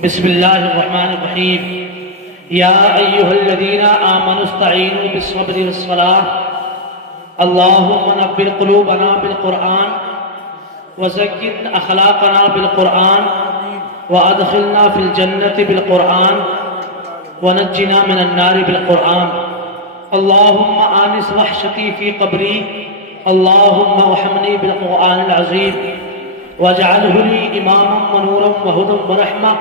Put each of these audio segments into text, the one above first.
بسم اللہ الرحمن الرحیم یا ایہا الذین آمنوا استعینوا بالصبر والصلاة اللہم نبر قلوبنا بالقرآن وزکن اخلاقنا بالقرآن وادخلنا فی الجنة بالقرآن ونجنا من النار بالقرآن اللہم آنس وحشتی فی قبری اللہم وحمنی بالقرآن العظیم واجعله لي اماما ونورا وهدى ورحمة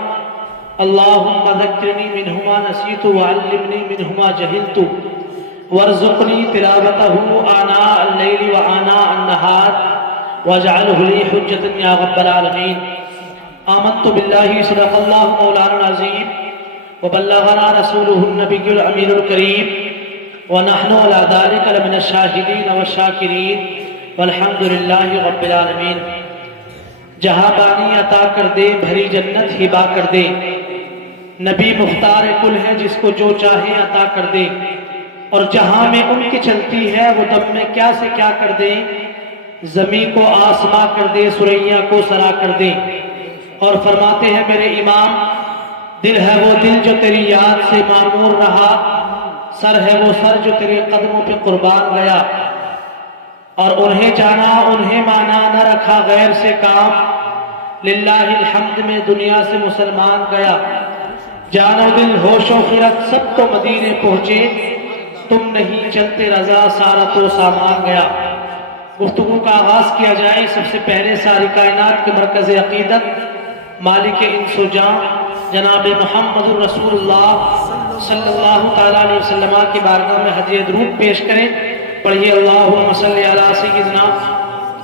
اللهم ذكرني منهما نسيت وعلمني منهما جهلت وارزقني تلاوته آناء الليل وآناء النهار واجعله لي حجة يا رب العالمين آمنت بالله صدق الله مولانا العظيم وبلغنا رسوله النبي الأمير الكريم ونحن على ذلك لمن الشاهدين والشاكرين والحمد لله رب العالمين جہاں بانی عطا کر دے بھری جنت ہبا کر دے نبی مختار کل ہے جس کو جو چاہے عطا کر دے اور جہاں میں ان کی چلتی ہے وہ دم میں کیا سے کیا کر دے زمین کو آسما کر دے سریا کو سرا کر دے اور فرماتے ہیں میرے امام دل ہے وہ دل جو تیری یاد سے معمور رہا سر ہے وہ سر جو تیرے قدموں پہ قربان گیا اور انہیں جانا انہیں مانا نہ رکھا غیر سے کام للہ الحمد میں دنیا سے مسلمان گیا جان و دل ہوش و خرد سب تو مدینے پہنچے تم نہیں چلتے رضا سارا تو سامان گیا گفتگو کا آغاز کیا جائے سب سے پہلے ساری کائنات کے مرکز عقیدت مالک انس و جان جناب محمد الرسول اللہ صلی اللہ تعالیٰ علیہ وسلم کی بارگاہ میں ہدیہ درود پیش کریں پڑھیے اللہم صلی علی سیدنا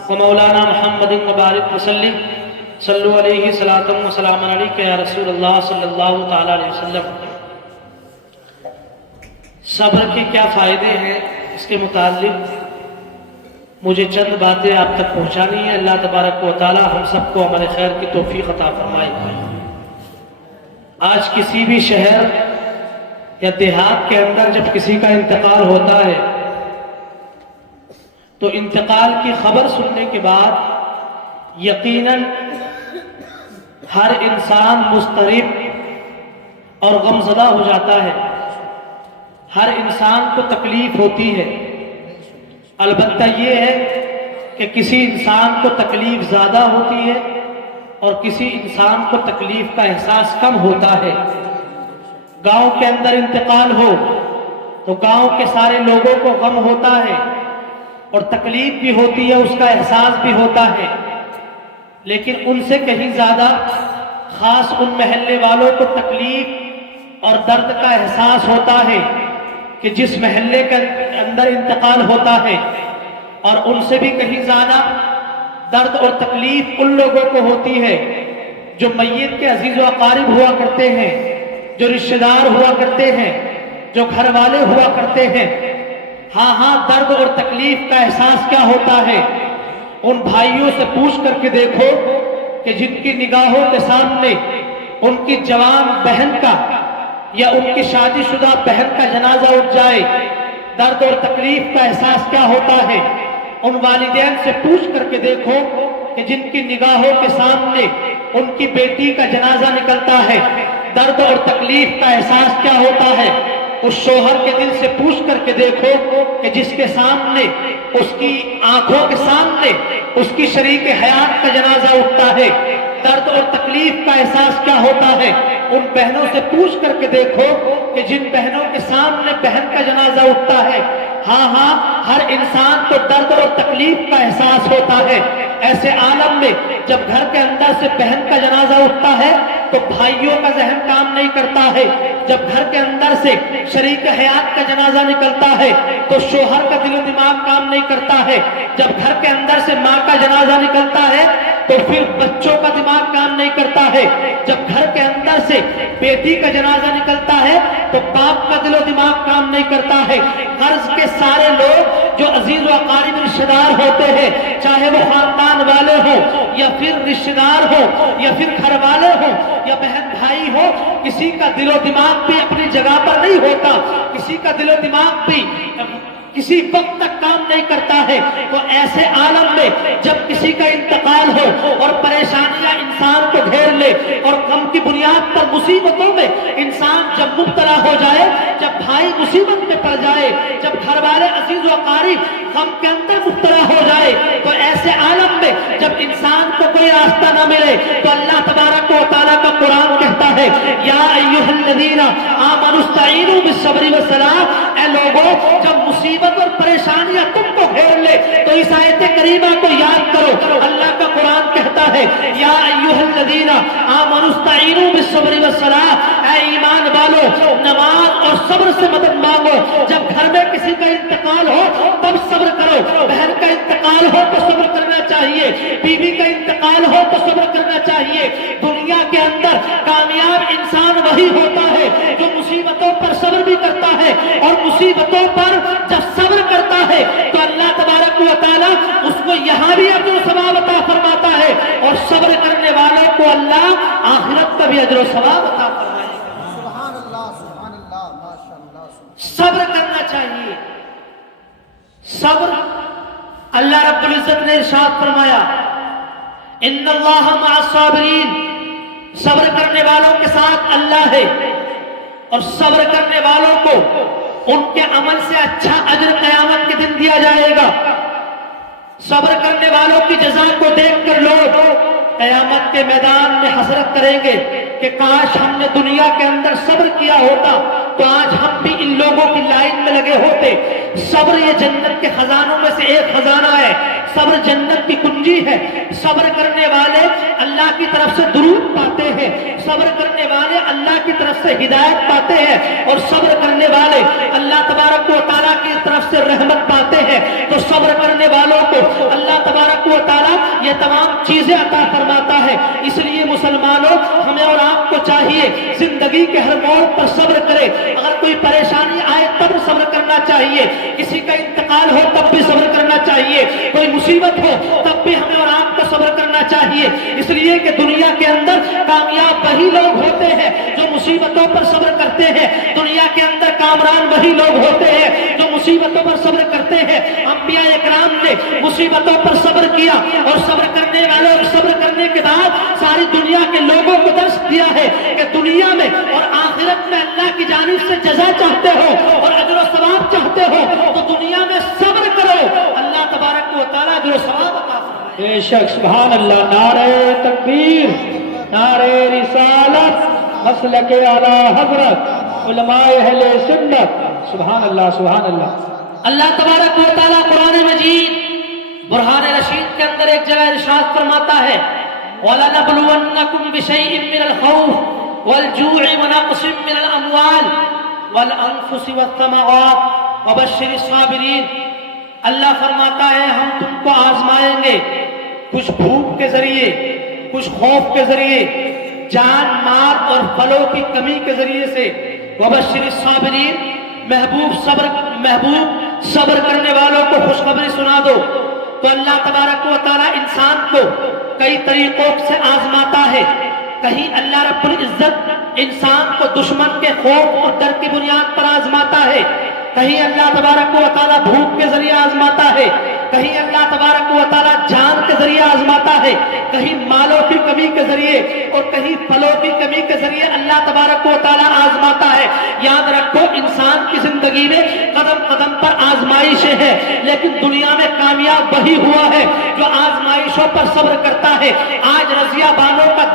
و مولانا محمد مبارک وسلم صلو علیہ صلاۃ و سلام علیکہ یا رسول اللہ صلی اللہ تعالی علیہ وسلم صبر کے کیا فائدے ہیں اس کے متعلق مجھے چند باتیں آپ تک پہنچانی ہیں اللہ تبارک و تعالی ہم سب کو عمل خیر کی توفیق عطا فرمائے آج کسی بھی شہر یا دیہات کے اندر جب کسی کا انتقال ہوتا ہے تو انتقال کی خبر سننے کے بعد یقیناً ہر انسان مضطرب اور غمزدہ ہو جاتا ہے ہر انسان کو تکلیف ہوتی ہے البتہ یہ ہے کہ کسی انسان کو تکلیف زیادہ ہوتی ہے اور کسی انسان کو تکلیف کا احساس کم ہوتا ہے گاؤں کے اندر انتقال ہو تو گاؤں کے سارے لوگوں کو غم ہوتا ہے اور تکلیف بھی ہوتی ہے اس کا احساس بھی ہوتا ہے لیکن ان سے کہیں زیادہ خاص ان محلے والوں کو تکلیف اور درد کا احساس ہوتا ہے کہ جس محلے کے اندر انتقال ہوتا ہے اور ان سے بھی کہیں زیادہ درد اور تکلیف ان لوگوں کو ہوتی ہے جو میت کے عزیز و اقارب ہوا کرتے ہیں جو رشتہ دار ہوا کرتے ہیں جو گھر والے ہوا کرتے ہیں ہاں درد اور تکلیف کا احساس کیا ہوتا ہے ان بھائیوں سے پوچھ کر کے دیکھو کہ جن کی نگاہوں کے سامنے ان کی جوان بہن کا یا ان کی شادی شدہ بہن کا جنازہ اٹھ جائے درد اور تکلیف کا احساس کیا ہوتا ہے ان والدین سے پوچھ کر کے دیکھو کہ جن کی نگاہوں کے سامنے ان کی بیٹی کا جنازہ نکلتا ہے درد اور تکلیف کا احساس کیا ہوتا ہے اس شوہر کے دل سے پوچھ کر کے دیکھو کہ جس کے سامنے اس کی آنکھوں کے سامنے اس کی شریک حیات کا جنازہ اٹھتا ہے درد اور تکلیف کا احساس کیا ہوتا ہے ان بہنوں سے پوچھ کر کے دیکھو کہ جن بہنوں کے سامنے بہن کا جنازہ اٹھتا ہے ہاں ہر انسان کو درد اور تکلیف کا احساس ہوتا ہے ایسے عالم میں جب گھر کے اندر سے بہن کا جنازہ اٹھتا ہے تو بھائیوں کا ذہن کام نہیں کرتا ہے جب گھر کے اندر سے شریک حیات کا جنازہ نکلتا ہے تو شوہر کا دل و دماغ کام نہیں کرتا ہے جب گھر کے اندر سے ماں کا جنازہ نکلتا ہے تو پھر بچوں کا دماغ کام نہیں کرتا ہے جب گھر کے اندر سے بیٹی کا جنازہ نکلتا ہے تو باپ کا دل و دماغ کام نہیں کرتا ہے غرض کے سارے لوگ جو عزیز و اقارب رشتہ دار ہوتے ہیں چاہے وہ خاندان والے ہوں یا پھر رشتہ دار ہو یا پھر گھر والے ہوں یا بہن بھائی ہو کسی کا دل و دماغ بھی اپنی جگہ پر نہیں ہوتا کسی کا دل و دماغ بھی کسی وقت تک کام نہیں کرتا ہے، تو ایسے عالم میں جب کسی کا انتقال ہو اور پریشانیاں انسان کو گھیر لے اور غم کی بنیاد پر مصیبتوں میں انسان جب مبتلا ہو جائے، جب بھائی مصیبت میں پڑ جائے، جب گھر والے عزیز و اقارب غم کے اندر مبتلا ہو جائے، تو ایسے عالم میں جب انسان کو کوئی راستہ نہ ملے تو اللہ تبارک و تعالیٰ کا قرآن کہتا ہے یا ایھا الذین آمنوا استعینوا بالصبر والصلاۃ، اے لوگوں جب مصیبت اور پریشانیاں تم کو گھیر لے تو اس آیت کریمہ کو یاد کرو۔ اللہ کا قرآن کہتا ہے یا ایھا الذین آمنوا استعینوا بالصبر والصلاۃ، اے ایمان والو نماز اور صبر سے مدد مانگو۔ جب گھر میں کسی کا انتقال ہو تب صبر کرو، بہن کا انتقال ہو تو صبر کرنا چاہیے، بیوی کا انتقال ہو تو صبر کرنا چاہیے۔ دنیا کے اندر کامیاب انسان وہی ہوتا ہے جو مصیبتوں پر صبر بھی کرتا ہے، اور مصیبتوں پر جب صبر کرتا ہے تو اللہ تبارک و تعالیٰ اس کو یہاں بھی اجر و ثواب عطا فرماتا ہے، اور صبر کرنے والوں کو اللہ آخرت کا بھی اجر و ثواب عطا فرمائے گا۔ سبحان اللہ ماشاء اللہ۔ صبر کرنا چاہیے۔ صبر اللہ رب العزت نے ارشاد فرمایا ان اللہ مع الصابرین، صبر کرنے والوں کے ساتھ اللہ ہے، اور صبر کرنے والوں کو ان کے عمل سے اچھا اجر قیامت کے دن دیا جائے گا۔ صبر کرنے والوں کی جزا کو دیکھ کر لوگ قیامت کے میدان میں حسرت کریں گے کہ کاش ہم نے دنیا کے اندر صبر کیا ہوتا تو آج ہم بھی ان لوگوں کی لائن میں لگے ہوتے۔ صبر یہ جنت کے خزانوں میں سے ایک خزانہ ہے، صبر جنت کی کنجی ہے۔ صبر کرنے والے اللہ کی طرف سے درود پاتے ہیں، صبر کرنے والے اللہ کی طرف سے ہدایت پاتے ہیں، اور صبر کرنے والے اللہ تبارک و تعالیٰ کی طرف سے رحمت پاتے ہیں۔ تو صبر کرنے والوں کو اللہ تبارک و تعالیٰ یہ تمام چیزیں عطا فرماتا ہے۔ اس لیے مسلمانوں ہمیں اور آپ کو چاہیے زندگی کے ہر موڑ پر صبر کرے۔ اگر کوئی پریشانی آئے تب صبر کرنا چاہیے، کسی کا انتقال ہو تب بھی صبر کرنا چاہیے، کوئی مصیبت ہو تب بھی ہمیں اور آپ کو صبر کرنا چاہیے۔ اس لیے کہ دنیا کے اندر کامیاب وہی لوگ ہوتے ہیں جو مصیبتوں پر صبر کرتے ہیں، دنیا کے اندر کامران وہی لوگ ہوتے ہیں جو مصیبتوں پر صبر کرتے ہیں۔ انبیاء اکرام نے مصیبتوں پر صبر کیا، اور صبر کرنے والوں صبر کرنے کے بعد ساری دنیا کے لوگوں کو درس دیا ہے کہ دنیا میں اور آخرت میں اللہ کی جانب سے جزا چاہتے ہو اور اجر و ثواب چاہتے ہو تو دنیا میں صبر کرو، اللہ تبارک و تعالیٰ اجر و ثواب عطا فرمائے۔ بے شک سبحان اللہ، نعرہ تکبیر، نعرہ رسالت، مسلک اعلی حضرت، علماء اہل سنت، سبحان اللہ سبحان اللہ۔ اللہ تبارک و تعالیٰ قرآن مجید برہان رشید کے اندر ایک جگہ ارشاد فرماتا ہے وَلَنَبْلُوَنَّكُمْ بِشَيْءٍ مِّنَ الْخَوْفِ وَالْجُوعِ وَنَقْصٍ مِّنَ الْأَمْوَالِ وَالْأَنفُسِ وَالثَّمَرَاتِ وَبَشِّرِ الصَّابِرِينَ۔ اللہ فرماتا ہے ہم تم کو آزمائیں گے، کچھ بھوک کے ذریعے، کچھ خوف کے ذریعے، جان مال اور پھلوں کی کمی کے ذریعے سے۔ وَبَشِّرِ الصَّابِرِينَ، محبوب صبر کرنے والوں کو خوشخبری سنا دو۔ تو اللہ تبارک و تعالیٰ انسان کو کئی طریقوں سے آزماتا ہے۔ کہیں اللہ رب العزت انسان کو دشمن کے خوف اور ڈر کی بنیاد پر آزماتا ہے، کہیں اللہ تبارک و تعالیٰ بھوک کے ذریعے آزماتا ہے، کہیں اللہ تبارک و تعالیٰ جان کے ذریعے آزماتا ہے، کہیں مالوں کی کمی کے ذریعے، اور کہیں پھلوں کی کمی کے ذریعے اللہ تبارک و تعالیٰ آزماتا ہے۔ یاد رکھو انسان کی زندگی میں قدم قدم پر آزمائشیں ہیں، لیکن دنیا میں کامیاب وہی ہوا ہے جو آزمائشوں پر صبر کرتا ہے۔ آج رضیہ بانو کا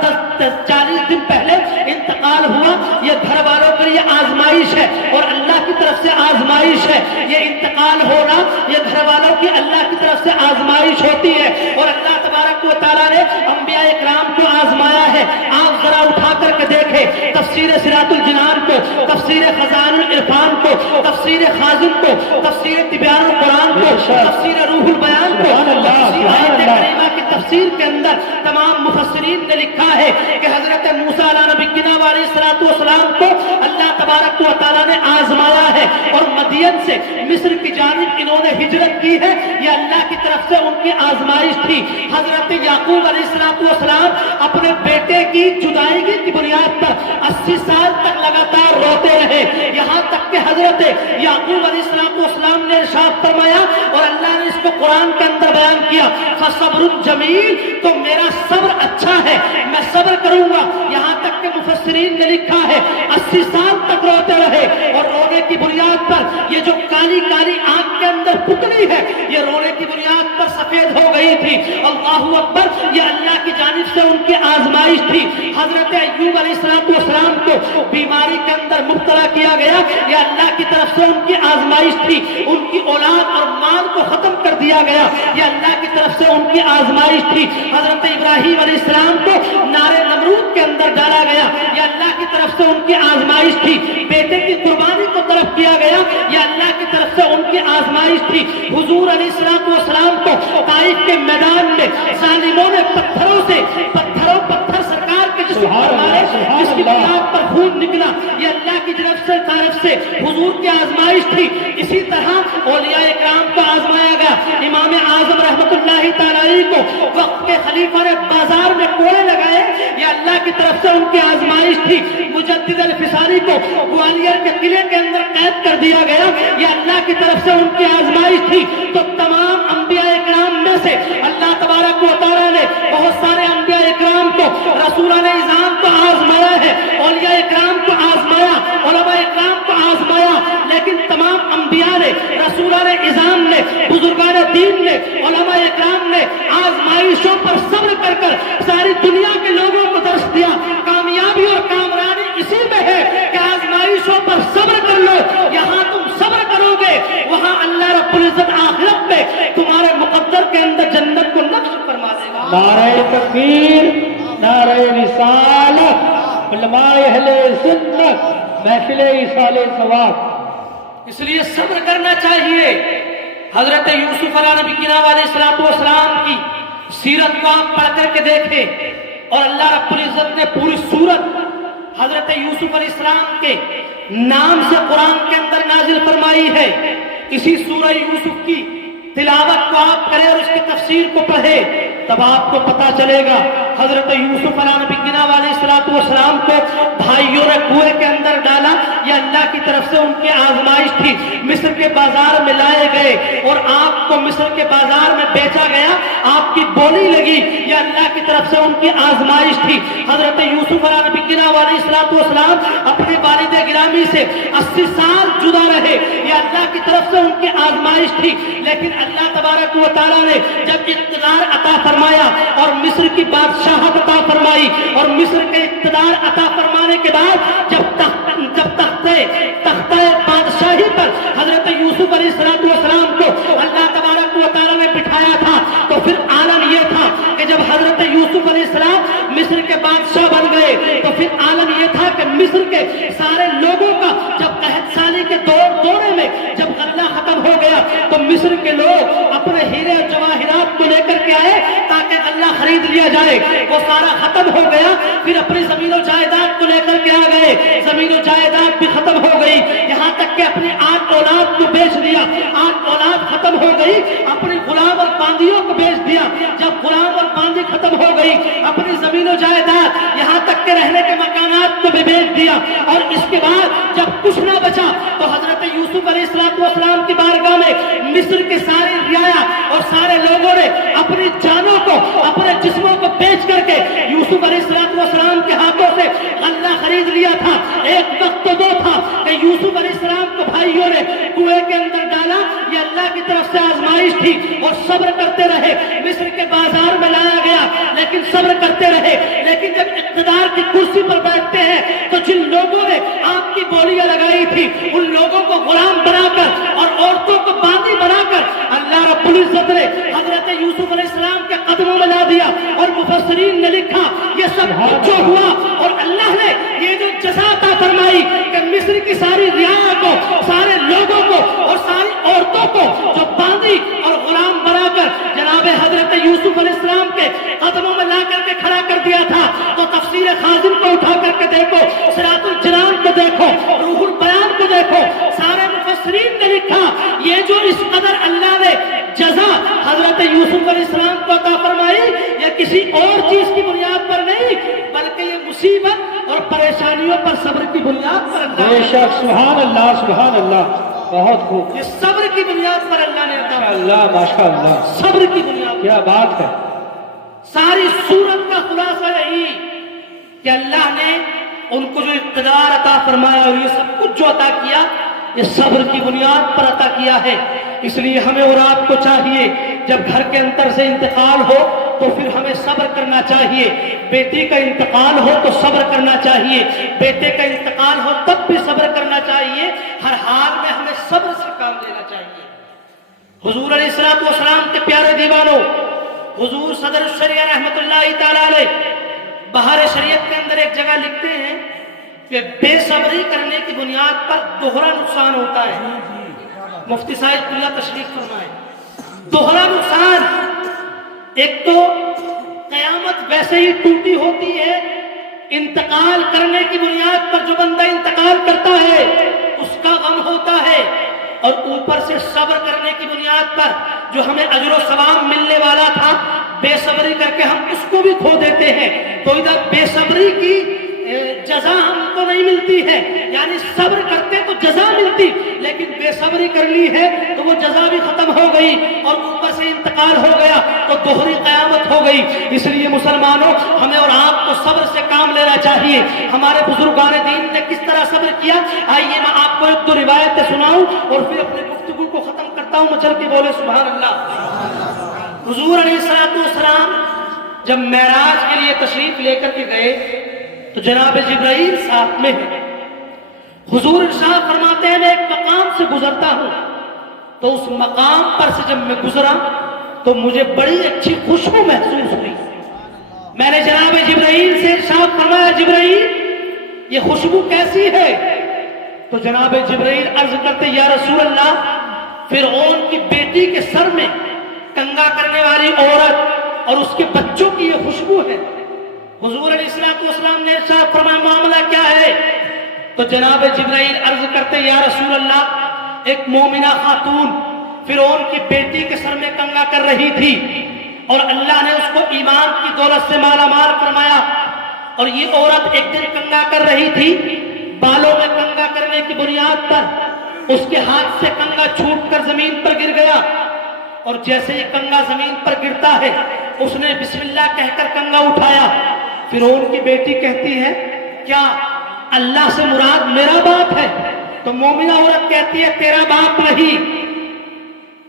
40 دن پہلے انتقال ہوا، یہ گھر والوں کے لیے آزمائش ہے اور اللہ کی طرف سے آزمائش ہے۔ یہ انتقال ہونا یہ گھر والوں کی اللہ کی طرف سے آزمائش ہوتی ہے، اور اللہ تبارک و تعالیٰ نے انبیاء اکرام کو آزمایا ہے۔ آپ ذرا اٹھا کر کے دیکھیں تفسیر صراط الجنان کو، تفسیر خزائن العرفان کو، تفسیر خازن کو، تفسیر تبیان القرآن کو، تفسیر روح البیان کو، آیت کریمہ کی تفسیر کے اندر تمام مفسرین نے لکھا ہے کہ حضرت موسیٰ علیہ نبی علیہ السلام کو اللہ تبارک و تعالیٰ نے آزمایا ہے، اور مدین سے مصر کی جانب انہوں نے ہجرت کی ہے، یہ اللہ کی طرف سے ان کی آزمائش تھی۔ حضرت یعقوب علیہ السلام اپنے بیٹے کی جدائیگی کی بنیاد پر 80 سال تک لگاتار روتے رہے، یہاں تک کہ حضرت یعقوب علیہ السلام نے ارشاد کیا فصبر جمیل، تو میرا صبر اچھا ہے، میں صبر کروں گا۔ یہاں تک کہ مفسرین نے لکھا ہے 80 سال تک روتے رہے، اور رونے کی بنیاد پر یہ جو کالی کالی آنکھ کے اندر پتلی ہے یہ رونے کی بنیاد پر سفید ہو گئی تھی۔ اللہ اکبر، یہ اللہ کی جانب سے ان کی آزمائش تھی۔ حضرت ایوب علیہ السلام کو بیماری کے اندر مبتلا کیا گیا، یہ اللہ کی طرف سے ان کی آزمائش تھی۔ ان کی اولاد اور مال کو ختم کر دیا گیا، یہ اللہ کی طرف سے ان کی آزمائش تھی۔ حضرت ابراہیم علیہ السلام کو نار نمرود کے اندر ڈالا گیا، یہ اللہ کی طرف سے ان کی آزمائش تھی۔ بیٹے کی قربانی کو طلب کیا گیا، یہ اللہ کی طرف سے ان کی آزمائش تھی۔ حضور علیہ السلام کو طائف کے میدان میں ظالموں نے پتھر سرکار کے جسم پر مارے، جس کی بنیاد پر خون نکلا، یہ اللہ کی طرف سے حضور کی آزمائش تھی۔ اسی طرح اولیاء اکرام کو آزمایا گیا۔ امام اعظم رحمت اللہ تعالی کو وقت کے خلیفہ نے بازار میں کوڑے لگائے، یہ اللہ کی طرف سے ان کی آزمائش تھی۔ مجدد الفسانی کو گوالیر کے قلعے کے اندر قید کر دیا گیا، یہ اللہ کی طرف سے ان کی آزمائش تھی۔ تو تمام انبیاء اکرام میں سے اللہ تبارک و تعالیٰ نے بہت سارے انبیاء اکرام کو، رسولان اعظام کو آزمایا ہے، اولیاء اکرام کو آزمایا، علماء اکرام کو آزمایا، لیکن تمام انبیاء نے، رسولان اعظام نے، بزرگان دین نے، علماء اکرام نے آزمائشوں پر صبر کر ساری دنیا کے لوگوں کو درس دیا۔ کامیابی اور کامرانی اسی میں ہے کہ آزمائشوں پر صبر کر لو۔ یہاں تم صبر کرو گے، وہاں اللہ رب العزت آخرت میں تمہارے مقدر کے اندر جنت کو نقش فرما دے گا۔ نعرہ تکبیر، نعرہ رسالت، علماء اہل سنت، محفل ایصال ثواب۔ اس لیے صبر کرنا چاہیے۔ حضرت یوسف علیہ نبی علیہ السلام کی سیرت کو آپ پڑھ کر کے دیکھیں، اور اللہ رب العزت نے پوری سورت حضرت یوسف علیہ السلام کے نام سے قرآن کے اندر نازل فرمائی ہے۔ اسی سورہ یوسف کی تلاوت کو آپ کریں اور اس کی تفسیر کو پڑھیں، تب آپ کو پتا چلے گا حضرت یوسف علیہ نبی علیہ السلام کو بھائیوں نے کنویں کے اندر ڈالا، یہ اللہ کی طرف سے ان کی آزمائش تھی۔ مصر کے بازار میں لائے گئے اور آپ کو مصر کے بازار میں بیچا گیا، آپ کی بولی لگی، یہ اللہ کی طرف سے ان کی آزمائش تھی۔ حضرت یوسف علیہ نبی علیہ السلام اپنے والد گرامی سے 80 سال جدا رہے، یہ اللہ کی طرف سے ان کی آزمائش تھی۔ لیکن اللہ تبارک و تعالیٰ نے جب اقتدار عطا فرمایا اور مصر کی بادشاہت عطا فرمائی، اور مصر کے اقتدار عطا فرمانے کے بعد جب تختہ بادشاہی پر حضرت یوسف علیہ السلام کو اللہ تبارک و تعالیٰ نے بٹھایا تھا، تو پھر عالم یہ تھا کہ جب حضرت یوسف علیہ السلام مصر کے بادشاہ بن گئے، تو پھر عالم یہ تھا کہ مصر کے سارے لوگوں کا جب قحط سالی کے دورے میں جب غلہ ختم ہو گیا، تو مصر کے لوگ اپنے ہیرے اور جواہرات کو لے کر کے آئے تاکہ غلہ خرید لیا جائے، وہ سارا ختم ہو گیا۔ پھر اپنی زمین و جائیداد کو لے کر کے آ گئے، زمین و جائیداد بھی ختم ہو گئی، یہاں تک کہ اپنی 8 اولاد کو بیچ دیا، 8 اولاد ختم ہو گئی، اپنی غلام اور باندیوں کو بیچ دیا۔ جب غلام اور باندی ختم ہو گئی، اپنی زمین و جائیداد یہاں تک کہ رہنے کے مکانات کو بھی بیچ دیا، اور اس کے بعد جب کچھ نہ بچا تو حضرت یوسف علیہ السلام کی بارگاہ میں مصر کے سارے رعایا اور سارے لوگوں نے اپنی جانوں کو، اپنے جسموں کو بیچ کر کے یوسف علیہ السلام کے ہاتھوں سے غلہ خرید لیا تھا۔ ایک وقت تو وہ تھا کہ یوسف علیہ السلام کو بھائیوں نے کنویں کے اندر ڈالا، یہ اللہ کی طرف سے آزمائش تھی، اور صبر کرتے رہے۔ مصر کے بازار میں لایا گیا لیکن صبر کرتے رہے۔ لیکن جب اقتدار کی کرسی پر بیٹھتے ہیں تو جن لوگوں نے آپ کی بولیاں لگائی تھی ان لوگوں کو غلام بنا کر اور عورتوں کو باندی بنا کر اللہ رب العزت نے حضرت یوسف علیہ السلام کے قدموں میں لا دیا، اور مفسرین نے لکھا یہ سب کچھ جو ہوا، اور اللہ نے یہ جو جزا عطا فرمائی کہ مصر کی ساری رعایا کو، سارے لوگوں کو اور ساری عورتوں کو جو باندی اور غلام بنا کر جناب حضرت یوسف علیہ السلام کے قدموں میں لا کر کے کھڑا کر دیا تھا۔ تو تفسیر خازن کو اٹھا کر کے دیکھو، صراط الجنان کو دیکھو، روح البیان کو دیکھو، سارے مفسرین نے لکھا یہ جو اس قدر اللہ نے جزا حضرت یوسف علیہ السلام کو عطا فرمائی، یہ کسی اور چیز کی بنیاد پر نہیں بلکہ یہ مصیبت اور پریشانیوں پر صبر کی بنیاد پر اللہ بے شک، سبحان اللہ، سبحان اللہ، بہت خوب، یہ صبر کی بنیاد پر اللہ نے عطا فرمایا، اللہ، ماشاء اللہ، صبر کی بنیاد کیا بات ہے. ساری صورت کا خلاصہ یہی کہ اللہ نے ان کو جو اقتدار عطا فرمایا اور یہ سب کچھ جو عطا کیا یہ صبر کی بنیاد پر عطا کیا ہے. اس لیے ہمیں اور آپ کو چاہیے جب گھر کے اندر سے انتقال ہو تو پھر ہمیں صبر کرنا چاہیے. بیٹی کا انتقال ہو تو صبر کرنا چاہیے. بیٹے کا انتقال ہو تب بھی صبر کرنا چاہیے. ہر حال میں ہمیں صبر سے کام لینا چاہیے. حضور علیہ الصلوۃ والسلام کے پیارے دیوانوں، حضور صدر الشریعہ رحمۃ اللہ تعالی علیہ بہار شریعت کے اندر ایک جگہ لکھتے ہیں کہ بے صبری کرنے کی بنیاد پر دوہرا نقصان ہوتا ہے. مفتی صاحب کلّہ تشریف فرمائے. دوہرا نقصان، ایک تو قیامت ویسے ہی ٹوٹی ہوتی ہے. انتقال کرنے کی بنیاد پر جو بندہ انتقال کرتا ہے اس کا غم ہوتا ہے، اور اوپر سے صبر کرنے کی بنیاد پر جو ہمیں اجر و ثواب ملنے والا تھا بے صبری کر کے ہم اس کو بھی کھو دیتے ہیں. تو ادھر بے صبری کی جزا ہم کو نہیں ملتی ہے، یعنی صبر کرتے تو جزا ملتی، لیکن بے صبری کر لی ہے تو وہ جزا بھی ختم ہو گئی اور اوپر سے انتقال ہو گیا تو دوہری قیامت ہو گئی. اس لیے مسلمانوں ہمیں اور آپ کو صبر سے کام لینا چاہیے. ہمارے بزرگان دین نے کس طرح صبر کیا، آئیے میں آپ کو ایک دو روایتیں سناؤں اور پھر اپنے گفتگو کو ختم کرتا ہوں. میں چل کے بولے سبحان اللہ. حضور علیہ الصلوۃ والسلام جب معراج کے لیے تشریف لے کر کے گئے تو جناب جبرائیل ساتھ میں ہے. حضور ارشاد فرماتے ہیں میں ایک مقام سے گزرتا ہوں تو اس مقام پر سے جب میں گزرا تو مجھے بڑی اچھی خوشبو محسوس ہوئی. میں نے جناب جبرائیل سے ارشاد فرمایا جبرائیل یہ خوشبو کیسی ہے؟ تو جناب جبرائیل عرض کرتے یا رسول اللہ فرعون کی بیٹی کے سر میں کنگا کرنے والی عورت اور اس کے بچوں کی یہ خوشبو ہے. حضور علیہ السلام نے ارشاد فرمایا معاملہ کیا ہے؟ تو جناب جبرائیل عرض کرتے یا رسول اللہ ایک مومنہ خاتون فرعون کی بیٹی کے سر میں کنگا کر رہی تھی اور اللہ نے اس کو ایمان کی دولت سے مالا مال فرمایا. اور یہ عورت ایک دن کنگا کر رہی تھی، بالوں میں کنگا کرنے کی بنیاد پر اس کے ہاتھ سے کنگا چھوٹ کر زمین پر گر گیا، اور جیسے ہی کنگا زمین پر گرتا ہے اس نے بسم اللہ کہہ کر کنگا اٹھایا. فرعون کی بیٹی کہتی ہے کیا اللہ سے مراد میرا باپ ہے؟ تو مومنہ عورت کہتی ہے تیرا باپ نہیں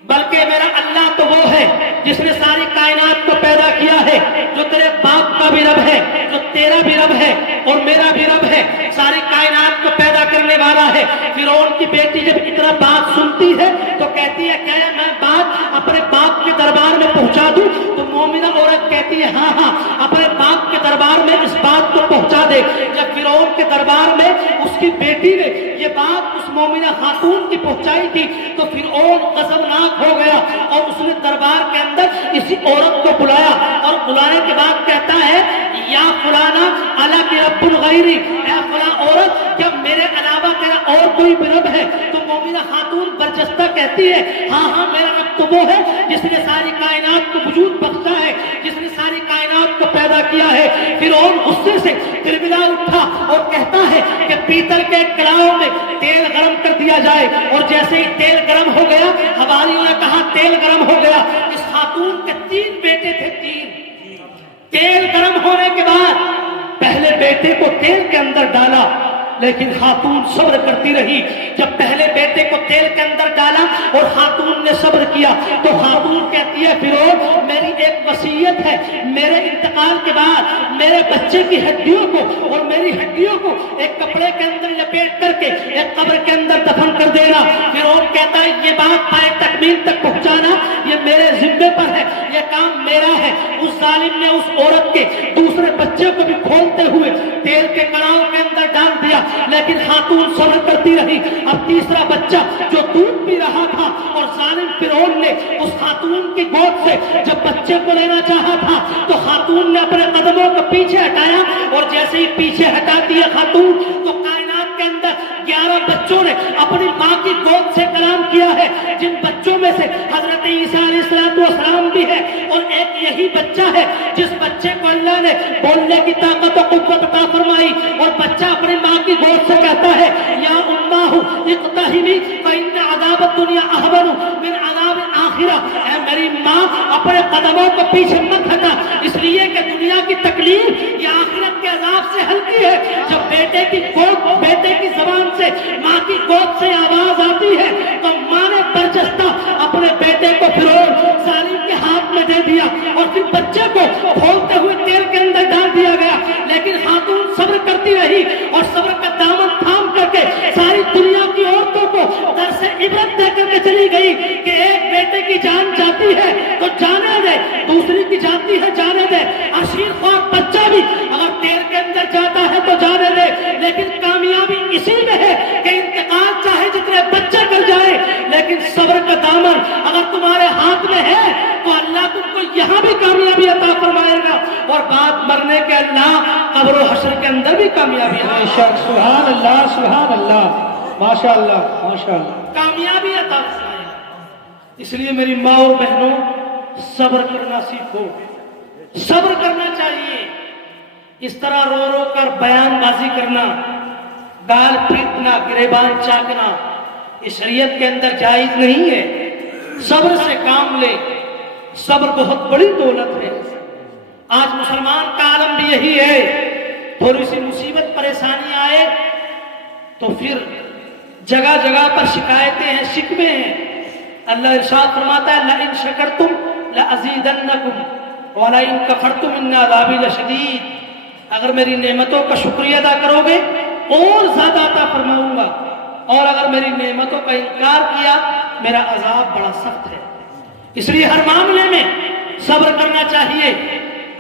بلکہ میرا اللہ تو وہ ہے جس نے ساری کائنات کو پیدا کیا ہے، جو تیرے باپ کا بھی رب ہے، جو تیرا بھی رب ہے اور میرا بھی رب ہے، ساری کائنات کو پیدا کرنے والا ہے. فرعون کی بیٹی جب اتنا بات سنتی ہے تو کہتی ہے کیا میں بات اپنے باپ کے دربار میں پہنچا دوں؟ تو مومنہ عورت کہتی ہے ہاں ہاں اپنے باپ کے دربار میں اس بات کو پہنچا دے. جب فرعون کے دربار میں اس کی بیٹی نے یہ بات اس مومنہ خاتون کی پہنچائی تھی تو فرعون غضبناک ہو گیا اور اس نے دربار کے اندر اسی عورت کو بلایا اور بلانے کے بعد کہتا ہے یا فلانا الا کہ رب غیری، اے فلاں عورت کیا میرے علاوہ تیرا اور کوئی بھی رب ہے؟ تو مومنہ خاتون برجستہ کہتی ہے ہاں ہاں میرا رب تو وہ ہے جس نے ساری کائنات کو وجود بخشا ہے، جس نے ساری کائنات کو پیدا کیا ہے. فرعون غصے سے تربلا اٹھا اور کہتا ہے کہ پیتل کے کڑاہوں میں تیل گرم کر دیا جائے، اور جیسے ہی تیل گرم ہو گیا حواریوں نے کہا تیل گرم ہو گیا. اس خاتون کے 3 بیٹے تھے. تیل گرم ہونے کے بعد پہلے بیٹے کو تیل کے اندر ڈالا لیکن خاتون صبر کرتی رہی. جب پہلے بیٹے کو تیل کے اندر ڈالا اور خاتون نے صبر کیا تو خاتون کہتی ہے فرعون میری ایک وصیت ہے، میرے انتقال کے بعد میرے بچے کی ہڈیوں کو اور میری ہڈیوں کو ایک کپڑے کے اندر لپیٹ کر کے ایک قبر کے اندر دفن کر دینا. فرعون کہتا ہے یہ بات پائے تکمیل تک پہنچانا یہ میرے ذمے پر ہے، یہ کام میرا ہے. اس ظالم نے اس عورت کے دوسرے بچے کو بھی کھولتے ہوئے تیل کے کڑاہوں کے اندر ڈال دیا لیکن خاتون صبر کرتی رہی. اب تیسرا بچہ جو دودھ پی رہا تھا اور ظالم فرعون نے اس خاتون کی گود سے جب بچے کو لینا چاہا تھا تو خاتون نے اپنے قدموں کو پیچھے ہٹایا اور جیسے ہی پیچھے ہٹاتی ہے خاتون تو کائنات کے اندر 11 بچوں نے اپنی ماں کی گود سے کلام کیا ہے، جن بچوں میں سے حضرت عیسیٰ علیہ السلام بھی ہے اور ایک یہی بچہ ہے جس بچے کو اللہ نے بولنے کی طاقت و قوت عطا فرمائی اور بچہ اپنی ماں کی گود سے کہتا ہے یا اماہ اقتحمی فإن عذاب الدنیا احبن من عذاب الآخرہ آخرہ، اے میری ماں اپنے قدموں کو پیچھے مت ہٹا، اس لیے کہ دنیا کی تکلیف یہ آخرت کے عذاب سے ہلکی ہے۔ جب بیٹے کی زبان سے، ماں کی گود سے آواز آتی ہے تو ماں نے برجستہ اپنے بیٹے کو فرعون ظالم کے ہاتھ میں دے دیا اور پھر بچے کو کھولتے ہوئے تیل کے اندر ڈال دیا گیا، لیکن خاتون صبر کرتی رہی اور صبر کا دامن تھام کر کے ساری دنیا کی عورتوں کو درس عبرت دے کر کے چلی گئی کہ ایک بیٹے کی جان جاتی ہے تو جانے دے، دوسری کی جاتی ہے جانے دے، عشیر خوار بچہ بھی اگر تیل کے اندر جاتا ہے تو جانے دے، لیکن کامیابی اسی میں ہے کہ انتقال چاہے جتنے بچے کر جائے لیکن صبر کا دامن اگر تمہارے ہاتھ میں ہے تو اللہ تم کو یہاں بھی کامیابی عطا فرمائے گا، اور بات مرنے کے اللہ قبر و حشر کے اندر بھی کامیابی عطا بے شک، سبحان اللہ سبحان اللہ، ماشاء اللہ ماشاء اللہ۔ کامیابی عطا فرمائے گا۔ اس لیے میری ماں اور بہنوں صبر کرنا سیکھو، صبر کرنا چاہیے۔ اس طرح رو رو کر بیان بازی کرنا، گال پیٹنا، گریبان چاکنا یہ شریعت کے اندر جائز نہیں ہے۔ صبر سے کام لے، صبر بہت بڑی دولت ہے۔ آج مسلمان کا عالم بھی یہی ہے، تھوڑی سی مصیبت پریشانی آئے تو پھر جگہ جگہ پر شکایتیں ہیں، شکوے ہیں۔ اللہ ارشاد فرماتا ہے لَئِن شَكَرْتُمْ لَأَزِيدَنَّكُمْ وَلَئِن كَفَرْتُمْ إِنَّ عَذَابِي لَشَدِيدٌ، اگر میری نعمتوں کا شکریہ ادا کرو گے اور زیادہ عطا فرماؤں گا، اور اگر میری نعمتوں کا انکار کیا میرا عذاب بڑا سخت ہے۔ اس لیے ہر معاملے میں صبر کرنا چاہیے۔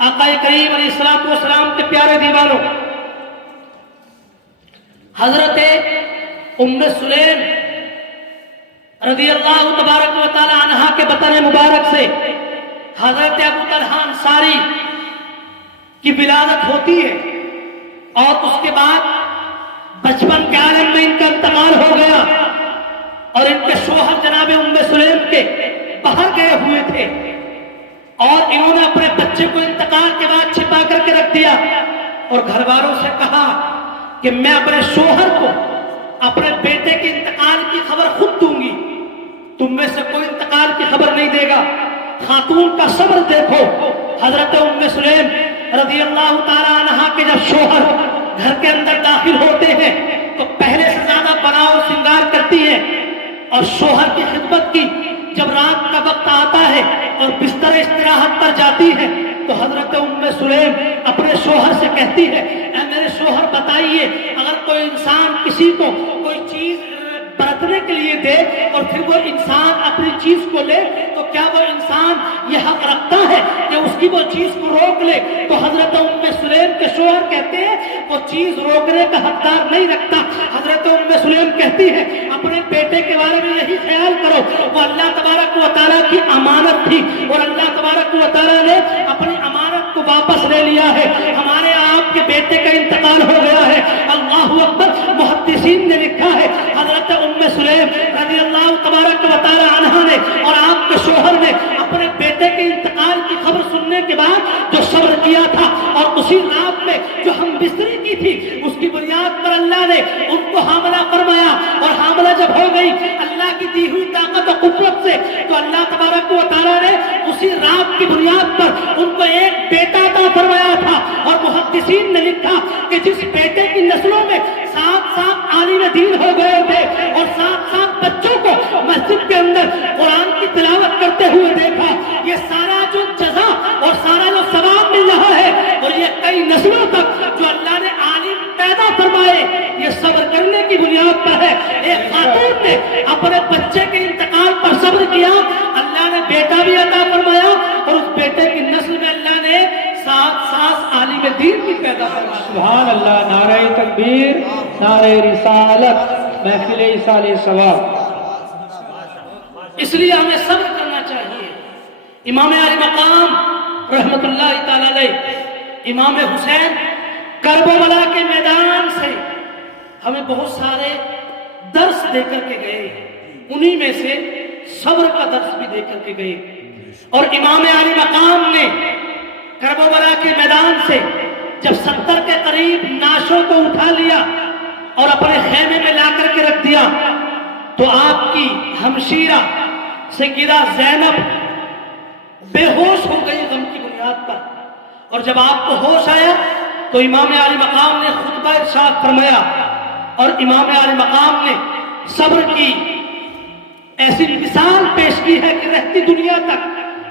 آقا کریم علیہ الصلوۃ والسلام کے پیارے دیوانوں، حضرت ام سلیم رضی اللہ تبارک و تعالی عنہا کے بطن مبارک سے حضرت ابو طلحہ انصاری کی ولادت ہوتی ہے، اور اس کے بعد بچپن کے عالم میں ان کا انتقال ہو گیا، اور ان کے شوہر جناب ام سلیم کے باہر گئے ہوئے تھے، اور انہوں نے اپنے بچے کو انتقال کے بعد چھپا کر کے رکھ دیا، اور گھر والوں سے کہا کہ میں اپنے شوہر کو اپنے بیٹے کے انتقال کی خبر خود دوں گی، تم میں سے کوئی انتقال کی خبر نہیں دے گا۔ خاتون کا صبر دیکھو۔ حضرت ام سلیم رضی اللہ تعالی عنہا کے جب شوہر گھر کے اندر داخل ہوتے ہیں تو پہلے سے زیادہ بناؤ سنگار کرتی ہیں، اور شوہر کی خدمت کی۔ جب رات کا وقت آتا ہے اور بستر استراحت پر جاتی ہے تو حضرت ام سلیم اپنے شوہر سے کہتی ہے اے میرے شوہر بتائیے، اگر کوئی انسان کسی کو کوئی چیز برتنے کے لیے دے اور پھر وہ انسان اپنی چیز کو لے تو کیا وہ انسان یہ حق رکھتا ہے کہ اس کی وہ چیز کو روک لے؟ تو حضرت ام سلیم کے شوہر کہتے ہیں وہ چیز روکنے کا حقدار نہیں رکھتا۔ حضرت ام سلیم کہتی ہے اپنے بیٹے کے بارے میں یہی خیال کرو، وہ اللہ تبارک و تعالیٰ کی امانت تھی، اور اللہ تبارک و تعالیٰ نے اپنی امانت کو واپس لے لیا ہے۔ ہمارے آپ کے بیٹے کا انتقال ہو گیا ہے۔ اللہ اکبر۔ محدثین نے لکھا ہے حضرت ام سلیم رضی اللہ تبارک و تعالی عنہا نے اور آپ کے شوہر نے اپنے بیٹے کے انتقال کی خبر سننے کے بعد جو صبر کیا تھا، اور اسی رات میں جو ہم بستری کی تھی اس کی بنیاد پر اللہ نے ان کو حاملہ فرمایا، اور حاملہ جب ہو گئی اللہ کی دی ہوئی طاقت و قدرت سے تو اللہ تبارک و تعالی نے اسی رات کی بنیاد پر ان کو ایک بیٹا عطا فرمایا تھا۔ اور محدثین نے لکھا کہ جس بیٹے کی نسلوں میں 7 عالم دین ہو گئے تھے اور 7 بچوں کو مسجد کے اندر قرآن کی تلاوت کرتے ہوئے دیکھا، یہ سارا جو جزا اور سارا جو ثواب مل رہا ہے اور یہ کئی نسلوں تک جو اللہ نے عالم پیدا فرمائے یہ صبر کرنے کی بنیاد پر ہے۔ ایک خاتون نے اپنے بچے کے انتقال پر صبر کیا، اللہ نے بیٹا بھی عطا فرمایا، اور اس بیٹے کی نسل میں اللہ نے 7 عالم دین بھی پیدا فرمایا۔ سبحان اللہ، نعرہ تکبیر، نعرہ رسالت، محفل ایصال ثواب۔ اس لیے ہمیں صبر کرنا چاہیے۔ امام علی مقام رحمت اللہ تعالی علیہ، امام حسین کربلا کے میدان سے ہمیں بہت سارے درس دے کر کے گئے، انہی میں سے صبر کا درس بھی دے کر کے گئے۔ اور امام علی مقام نے کربلا کے میدان سے جب 70 کے قریب نعشوں کو اٹھا لیا اور اپنے خیمے میں لا کر کے رکھ دیا تو آپ کی ہمشیرہ سیدہ زینب بے ہوش ہو گئی غم کی بنیاد پر، اور جب آپ کو ہوش آیا تو امام عالی مقام نے خطبہ ارشاد فرمایا، اور امام عالی مقام نے صبر کی ایسی مثال پیش کی ہے کہ رہتی دنیا تک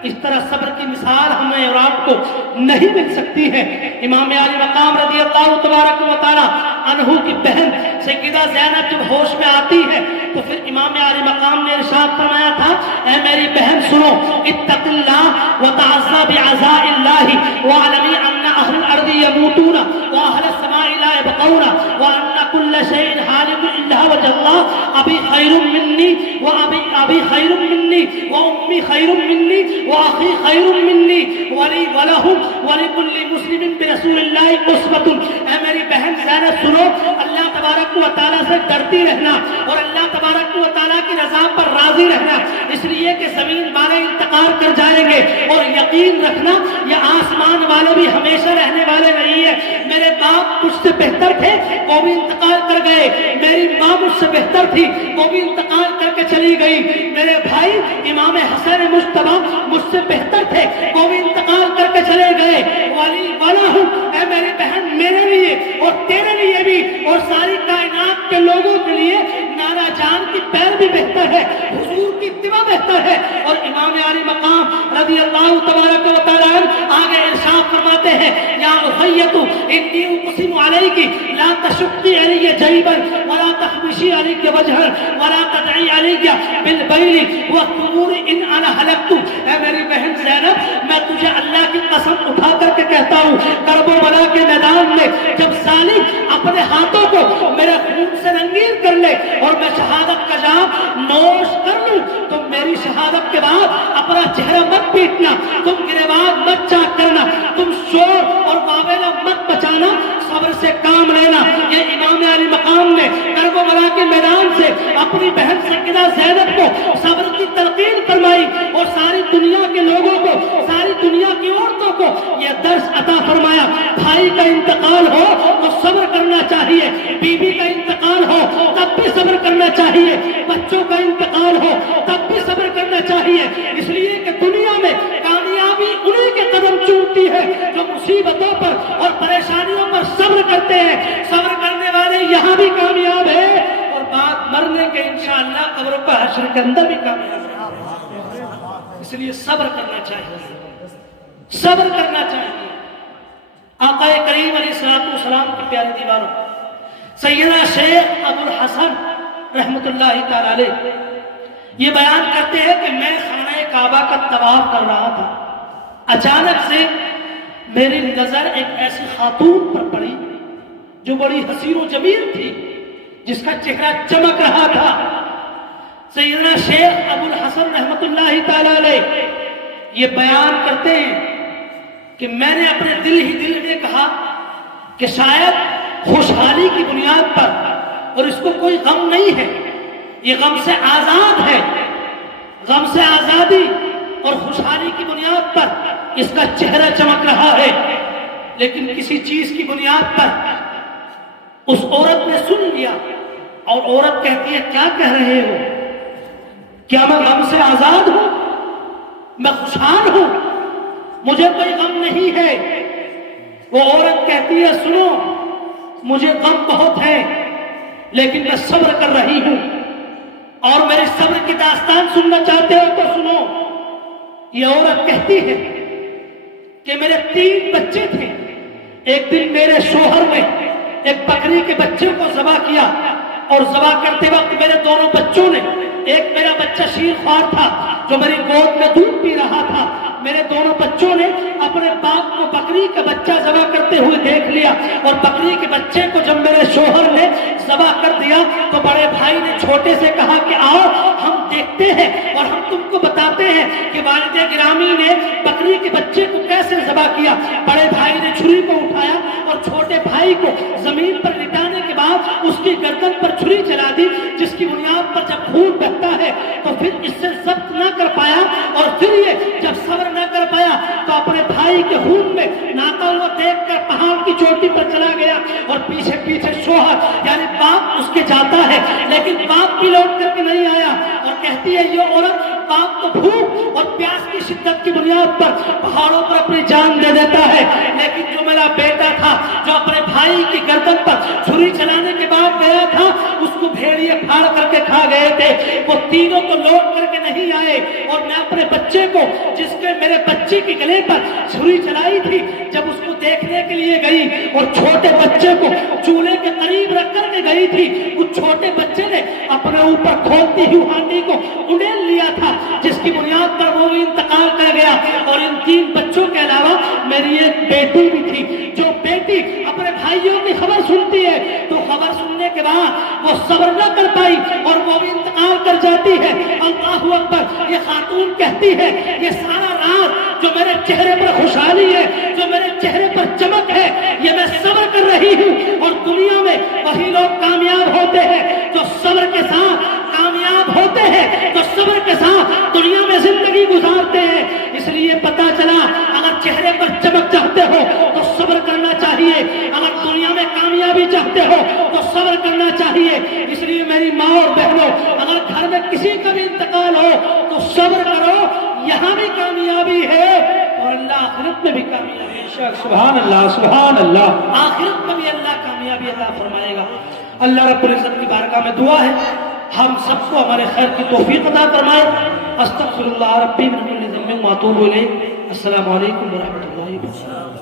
اس طرح صبر کی مثال ہمیں اور آپ کو نہیں مل سکتی ہے۔ امام عالی مقام رضی اللہ تبارک و تعالی عنہ کی بہن سیدہ زینب جب ہوش میں آتی ہے تو پھر امام عالی مقام نے ارشاد فرمایا تھا، اے میری بہن سنو، اتق اللہ وتعزى بعزاء اللہ واعلمی ان اہل الارض یموتون واہل السماء لا يبقون وان كل شيء هالك الا وجه الله ابي خير مني وابي خير مني وامي خير مني واخي خير مني ولي وله ولكل مسلم برسول الله اسوة۔ اے میری بہن زینب سنو، اللہ تبارک و تعالیٰ سے ڈرتی رہنا اور اللہ تبارک و تعالیٰ کی رضا پر راضی رہنا، اس لیے کہ زمین والے انتقال کر جائیں گے، اور یقین رکھنا یہ آسمان والے بھی ہمیشہ رہنے والے نہیں ہیں۔ میرے باپ مجھ سے بہتر تھے، وہ بھی انتقال کر گئے، میری ماں مجھ سے بہتر تھی، وہ بھی انتقال کر کے چلی گئی، میرے بھائی امام حسن مجتبی مجھ سے بہتر تھے، وہ بھی انتقال کر کے چلے گئے، ولی والا ہوں اے میری بہن میرے لیے اور تیرے لیے بھی اور ساری کائنات کے لوگوں کے لیے نانا جان کی پیر بھی بہتر ہے، حضور کی اتباع بہتر ہے۔ اور امام عالی مقام رضی اللہ تبارک و تعالی عنہ آگے ارشاد فرماتے ہیں، یا اخیت انی اقسم علیک لا تشقی علی جیبا ولا تخمشی علیک وجہا ولا تدعی علیک بالبیل والثبور ان انا ہلکت۔ اے میری بہن زینب، میں تجھے اللہ کی قسم اٹھا کر کے کہتا ہوں، کرب و بلا کے میدان میں جب ظالم اپنے ہاتھوں کو میرے خون سے رنگین کر لے اور میں شہادت کا جام نوش کر لوں تو میری شہادت کے بعد اپنا چہرہ مت پیٹنا، تم گریبان مت چاک کرنا، تم شور اور واویلا مت بچانا، صبر سے کام لینا۔ یہ امام علی مقام نے کرب و بلا کے میدان سے اپنی بہن سیدہ زینب کو صبر کی تلقین فرمائی، اور ساری دنیا کے لوگوں کو، ساری دنیا کی عورتوں کو یہ درس عطا فرمایا، بھائی کا انتقال ہو تو صبر کرنا چاہیے، بیوی کا انتقال ہو تب بھی صبر کرنا چاہیے، بچوں کا انتقال ہو تب بھی صبر کرنا چاہیے، اس لیے کہ دنیا میں کامیابی انہیں کے قدم چومتی ہے جو مصیبتوں پر اور پریشانیوں پر صبر کرتے ہیں۔ صبر کرنے والے یہاں بھی کامیاب ہیں اور بعد مرنے کے انشاءاللہ قبر پر حشر کے اندر بھی کامیاب ہیں۔ اس لیے صبر کرنا چاہیے، صبر کرنا چاہیے۔ آقا کریم علیہ السلام کی پیاری دیواروں سیدنا شیخ ابو الحسن رحمت اللہ تعالی علیہ یہ بیان کرتے ہیں کہ میں خانہ کعبہ کا طواف کر رہا تھا، اچانک سے میری نظر ایک ایسی خاتون پر پڑی جو بڑی حسین و جمیل تھی، جس کا چہرہ چمک رہا تھا۔ سیدنا شیخ ابو الحسن رحمت اللہ تعالی علیہ یہ بیان کرتے ہیں کہ میں نے اپنے دل ہی دل میں کہا کہ شاید خوشحالی کی بنیاد پر، اور اس کو کوئی غم نہیں ہے، یہ غم سے آزاد ہے، غم سے آزادی اور خوشحالی کی بنیاد پر اس کا چہرہ چمک رہا ہے، لیکن کسی چیز کی بنیاد پر اس عورت نے سن لیا، اور عورت کہتی ہے کیا کہہ رہے ہو؟ کیا میں غم سے آزاد ہوں؟ میں خوشحال ہوں، مجھے کوئی غم نہیں ہے۔ وہ عورت کہتی ہے سنو، مجھے غم بہت ہے لیکن میں صبر کر رہی ہوں، اور میری صبر کی داستان سننا چاہتے ہو تو سنو۔ یہ عورت کہتی ہے کہ میرے 3 بچے تھے، ایک دن میرے شوہر نے ایک بکری کے بچے کو ذبح کیا، اور ذبح کرتے وقت میرے دونوں بچوں نے، ایک میرا بچہ شیر خوار تھا جو میری گود میں دودھ پی رہا تھا، میرے دونوں بچوں نے اپنے باپ کو بکری کا بچہ ذبح کرتے ہوئے دیکھ لیا، اور بکری کے بچے کو جب میرے شوہر نے ذبح کر دیا تو بڑے بھائی نے چھوٹے سے کہا کہ آؤ ہم دیکھتے ہیں اور ہم تم کو بتاتے ہیں کہ والد گرامی نے بکری کے بچے کو کیسے ذبح کیا۔ بڑے بھائی نے چھری کو اٹھایا اور چھوٹے بھائی کو زمین پر لٹانے کے بعد اس کی گردن پر چھری چلا دی، جس کی بنیاد پر جب خون بہتا ہے تو پھر اس سے ضبط نہ کر پایا، اور پھر یہ جب صبر نہ کر پایا تو اپنے بھائی کے خون میں ناتا ہوا دیکھ کر پہاڑ کی چوٹی پر چلا گیا، اور پیچھے پیچھے شوہر یعنی باپ اس کے جاتا ہے، لیکن باپ بھی لوٹ کر کے نہیں آیا، اور کہتی ہے یہ عورت باپ تو بھوک اور پیاس کی شدت کی بنیاد پر پہاڑوں پر اپنی جان دے دیتا ہے، لیکن جو میرا بیٹا تھا جو اپنے بھائی کی گردن پر چھری چلانے کے بعد گیا تھا، اس کو بھیڑیے پھاڑ کر کے کھا گئے تھے، وہ تینوں تو لوٹ کر کے نہیں آئے، اور میں اپنے بچے کو جس کے میرے بچے کے گلے پر چھری چلائی تھی، جب اس کو دیکھنے کے لیے گئی اور چھوٹے بچے کو چولہے کے قریب رکھ کر کے گئی تھی، اس چھوٹے بچے نے اپنے اوپر کھولتی ہوئی ہانڈی کو اڑیل لیا تھا، جس کی بنیاد پر وہ انتقال کر گیا۔ اور ان تین بچوں کے علاوہ میری ایک بیٹی بھی تھی، جو بیٹی اپنے بھائیوں کی خبر سنتی ہے تو خبر سننے کے بعد وہ صبر نہ کر پائی اور وہ بھی انتقال کر جاتی ہے۔ اللہ اکبر، یہ خاتون کہتی ہے یہ سارا رات جو میرے چہرے پر خوشحالی ہے، جو میرے چہرے پر چمک ہے، یہ میں صبر کر رہی ہوں، اور دنیا میں وہی لوگ کامیاب ہوتے ہیں جو صبر کے ساتھ کامیاب ہوتے ہیں، جو صبر کے ساتھ دنیا میں زندگی گزارتے ہیں۔ اس لیے پتا چلا اگر چہرے پر چمک چاہتے ہو تو صبر کرنا چاہیے، اگر دنیا میں کامیابی چاہتے ہو تو صبر کرنا چاہیے۔ اس لیے میری ماں اور بہنوں، اگر گھر میں کسی کا بھی انتقال ہو تو صبر کرو، یہاں بھی کامیابی ہے اور اللہ آخرت میں بھی کامیابی ہے۔ سبحان اللہ، سبحان اللہ۔ آخرت میں بھی اللہ کامیابی عطا فرمائے گا۔ اللہ رب العزت کی بارگاہ میں دعا ہے ہم سب کو ہمارے خیر کی توفیق عطا فرمائے۔ استغفر اللہ ربی من کل ذنب واتوب الیہ۔ السلام علیکم ورحمۃ اللہ وبرکاتہ۔